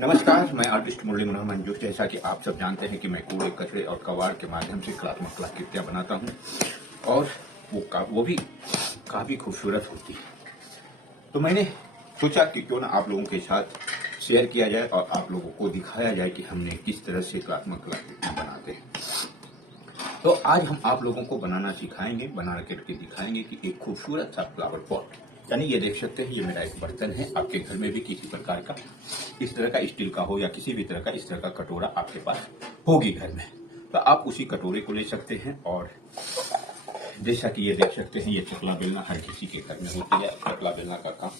नमस्कार, मैं आर्टिस्ट मुरली मनोहर मंजूर। जैसा कि आप सब जानते हैं कि मैं कूड़े कचरे और कबाड़ के माध्यम से कलात्मक कलाकृतियाँ बनाता हूँ और वो भी काफ़ी खूबसूरत होती है। तो मैंने सोचा कि क्यों ना आप लोगों के साथ शेयर किया जाए और आप लोगों को दिखाया जाए कि हमने किस तरह से कलात्मक कलाकृतियाँ बनाते हैं। तो आज हम आप लोगों को बनाना सिखाएंगे, बना करके दिखाएंगे कि एक खूबसूरत सा फ्लावर पॉट, यानी ये देख सकते हैं, ये मेरा एक बर्तन है। आपके घर में भी किसी प्रकार का इस तरह का स्टील का हो या किसी भी तरह का इस तरह का कटोरा आपके पास होगी घर में, तो आप उसी कटोरे को ले सकते हैं। और जैसा कि ये देख सकते हैं, ये चकला बेलना हर किसी के घर में होती है। चकला बेलना का काम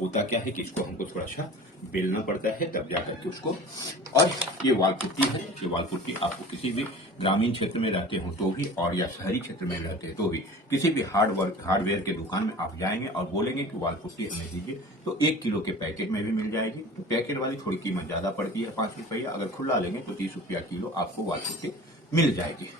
होता क्या है कि इसको हमको थोड़ा सा बेलना पड़ता है, तब जा करके उसको। और ये वाल पुट्टी है। ये वाल पुट्टी आपको किसी भी ग्रामीण क्षेत्र में रहते हो तो भी, और या शहरी क्षेत्र में रहते हैं तो भी, किसी भी हार्डवेयर के दुकान में आप जाएंगे और बोलेंगे कि वाल पुट्टी हमें दीजिए, तो 1 किलो के पैकेट में भी मिल जाएगी। तो पैकेट वाली थोड़ी कीमत ज्यादा पड़ती है, 5 रुपया। अगर खुला लेंगे तो 30 रुपया किलो आपको वाल पुट्टी मिल जाएगी।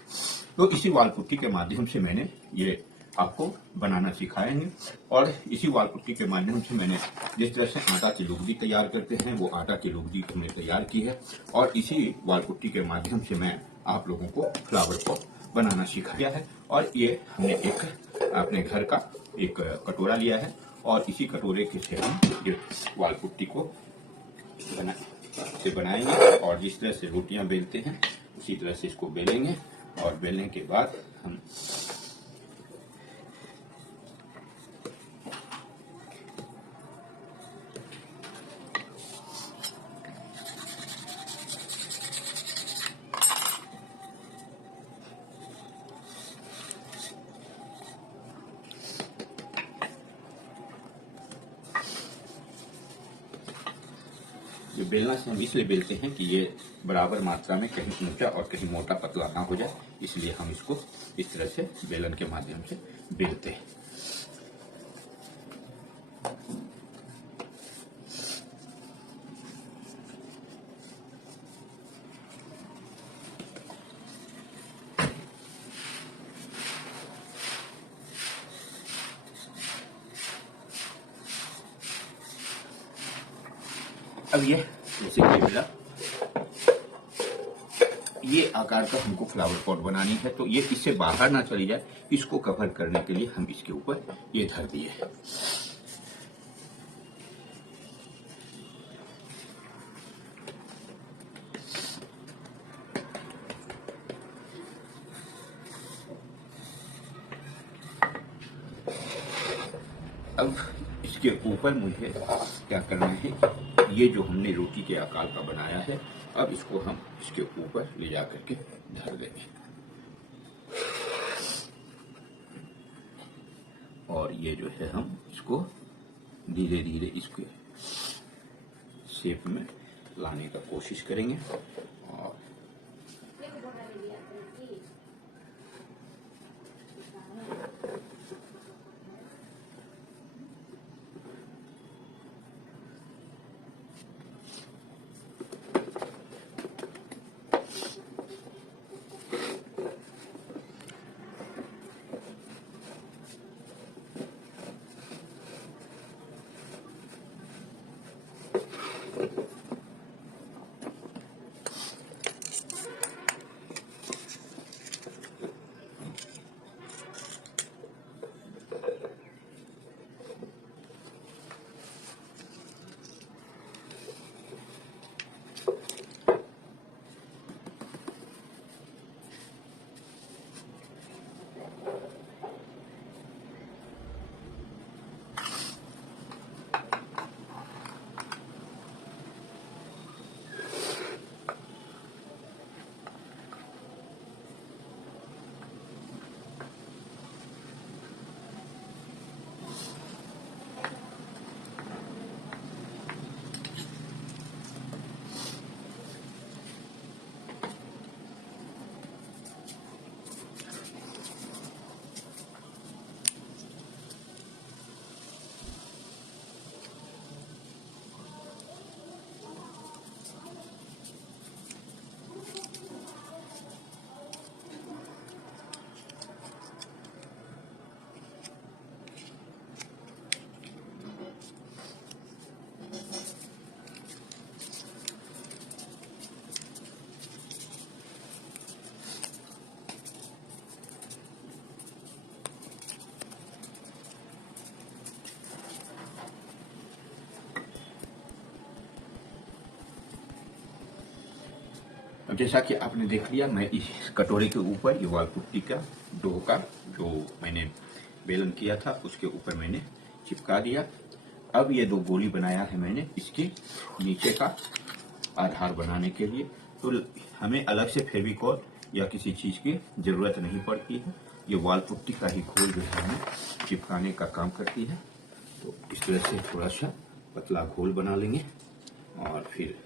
तो इसी वाल पुट्टी के माध्यम से मैंने ये आपको बनाना सिखाएंगे। और इसी वाल पुट्टी के माध्यम से मैंने जिस तरह से आटा की लुगदी तैयार करते हैं, वो आटा की लुगदी हमने तैयार की है। और इसी वाल पुट्टी के माध्यम से मैं आप लोगों को फ्लावर पॉट बनाना सिखाया है। और ये हमने एक अपने घर का एक कटोरा लिया है और इसी कटोरे के से हम ये वाल पुट्टी को बनाएंगे। और जिस तरह से रोटियां बेलते हैं उसी तरह से इसको बेलेंगे। और बेलने के बाद हम ये बेलना से हम इसलिए बेलते हैं कि ये बराबर मात्रा में कहीं ऊंचा और कहीं मोटा पतला ना हो जाए, इसलिए हम इसको इस तरह से बेलन के माध्यम से बेलते हैं। अब ये जैसे कि मिला, ये आकार का हमको फ्लावर पॉट बनानी है, तो ये इससे बाहर ना चली जाए, इसको कवर करने के लिए हम इसके ऊपर ये धर दिए हैं। अब इसके ऊपर मुझे क्या करना है, ये जो हमने रोटी के आकार का बनाया है, अब इसको हम इसके ऊपर ले जा करके धर देंगे। और ये जो है हम इसको धीरे धीरे इसके शेप में लाने का कोशिश करेंगे। और जैसा कि आपने देख लिया, मैं इस कटोरे के ऊपर ये वाल पुट्टी का डो का जो मैंने बेलन किया था उसके ऊपर मैंने चिपका दिया। अब ये 2 गोली बनाया है मैंने इसके नीचे का आधार बनाने के लिए। तो हमें अलग से फेविकॉल या किसी चीज़ की ज़रूरत नहीं पड़ती है। ये वाल पुट्टी का ही घोल जो है हमें चिपकाने का काम करती है। तो इस तरह से थोड़ा सा पतला घोल बना लेंगे और फिर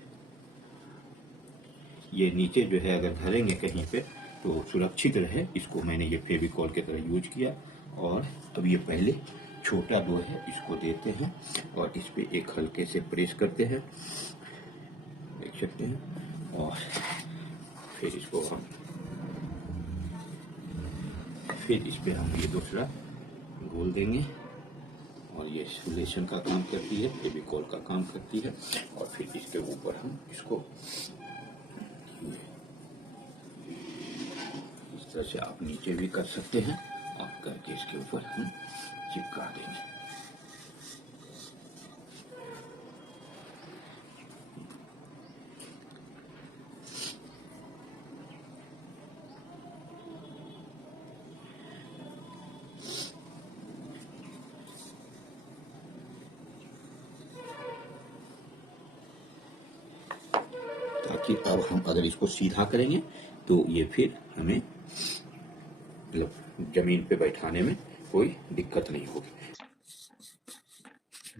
ये नीचे जो है अगर धरेंगे कहीं पे तो सुरक्षित रहे, इसको मैंने ये फेविकॉल की तरह यूज किया। और अब ये पहले छोटा डो है इसको देते हैं और इस पे एक हल्के से प्रेस करते हैं, देख सकते हैं। और फिर इसको हम इस पे हम ये दूसरा घोल देंगे और ये इंसुलेशन का काम करती है, फेविकॉल का काम करती है। और फिर इसके ऊपर हम इसको इस तरह से आप नीचे भी कर सकते हैं, आप करके इसके ऊपर हम चिपका देंगे। ताकि अब हम अगर इसको सीधा करेंगे तो ये फिर हमें मतलब जमीन पे बैठाने में कोई दिक्कत नहीं होगी।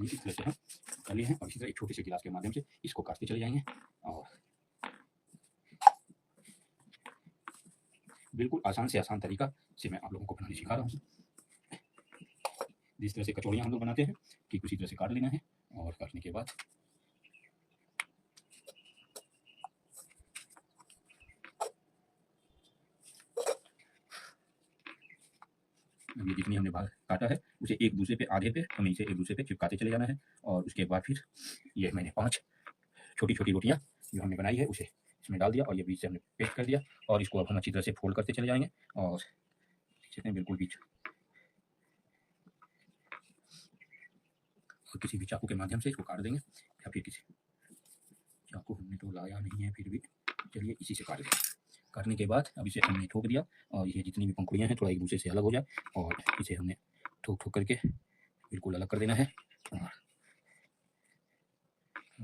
इस तरह से हम कर लिए हैं और इसी तरह एक छोटे से गिलास के माध्यम से इसको काटते चले जाएंगे और बिल्कुल आसान से आसान तरीका से मैं आप लोगों को बनाने सिखा रहा हूँ। जिस तरह से कचौड़ियाँ हम लोग बनाते हैं ठीक उसी तरह से काट लेना है और काटने के बाद ये जितनी हमने भाग काटा है उसे एक दूसरे पे आधे पे हमें इसे एक दूसरे पे चिपकाते चले जाना है। और उसके बाद फिर ये मैंने 5 छोटी छोटी रोटियां जो हमने बनाई है उसे इसमें डाल दिया और ये बीच से हमने पेस्ट कर दिया और इसको अब हम अच्छी तरह से फोल्ड करते चले जाएंगे और जितने बिल्कुल बीच और किसी भी चाकू के माध्यम से इसको काट देंगे या फिर किसी चाकू हमने तो लाया नहीं है फिर भी चलिए इसी से काट देंगे। काटने के बाद अब इसे हमने ठोक दिया और ये जितनी भी पंखुड़ियाँ हैं थोड़ा एक दूसरे से अलग हो जाए और इसे हमने ठोक ठोक करके बिल्कुल अलग कर देना है। और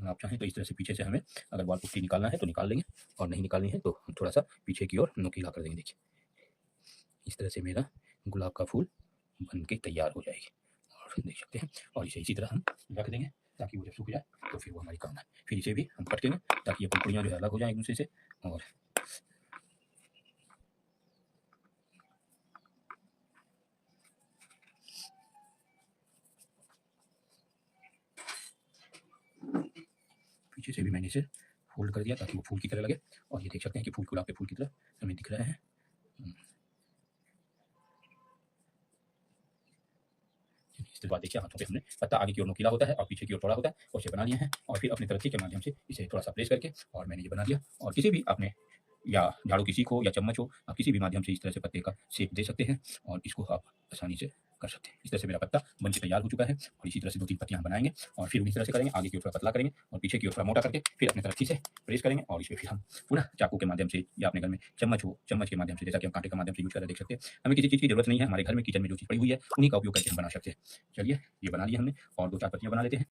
आप चाहें तो इस तरह से पीछे से हमें अगर वाल पुट्टी निकालना है तो निकाल लेंगे और नहीं निकालनी है तो हम थोड़ा सा पीछे की ओर नुकीला कर देंगे। देखिए इस तरह से मेरा गुलाब का फूल बन के तैयार हो जाएगी और देख सकते हैं। और इसे इसी तरह हम रख देंगे ताकि वो जब सूख जाए तो फिर वो हमारी काम है। फिर इसे भी हम पटकेंगे ताकि ये पंखुड़ियाँ जो है अलग हो जाए एक दूसरे से। और पीछे से भी मैंने इसे फोल्ड कर दिया ताकि वो फूल की तरह लगे और ये देख सकते हैं कि फूल गुलाब के फूल की तरह हमें दिख रहा है। इसके बाद देखिए हाथों पे हमने पत्ता आगे की ओर नुकीला होता है और पीछे की ओर चौड़ा होता है और इसे बना लिया है। और फिर अपने तरक्की के माध्यम से इसे थोड़ा सा प्रेस करके और मैंने ये बना दिया। और किसी भी आपने या झाड़ू की सीख हो या चम्मच हो, आप किसी भी माध्यम से इस तरह से पत्ते का शेप दे सकते हैं और इसको आप आसानी से कर सकते हैं। इस तरह से मेरा पत्ता बन के तैयार हो चुका है और इसी तरह से 2-3 पत्तियां बनाएंगे और फिर इस तरह से करेंगे, आगे की ओर थोड़ा पतला करेंगे और पीछे की ओर थोड़ा मोटा करके फिर अपने तरफ से प्रेस करेंगे और इसमें फिर हम पुनः चाकू के माध्यम से या अपने घर में चम्मच हो, चम्मच के माध्यम से जैसा कि हम कांटे के माध्यम से यूज कर देख सकते हैं। हमें किसी चीज़ की जरूरत नहीं है, हमारे घर में किचन में जो चीज़ पड़ी हुई है उन्हीं का उपयोग करके हम बना सकते हैं। चलिए ये बना लिया हमने और 2-4 पत्तियां बना लेते हैं।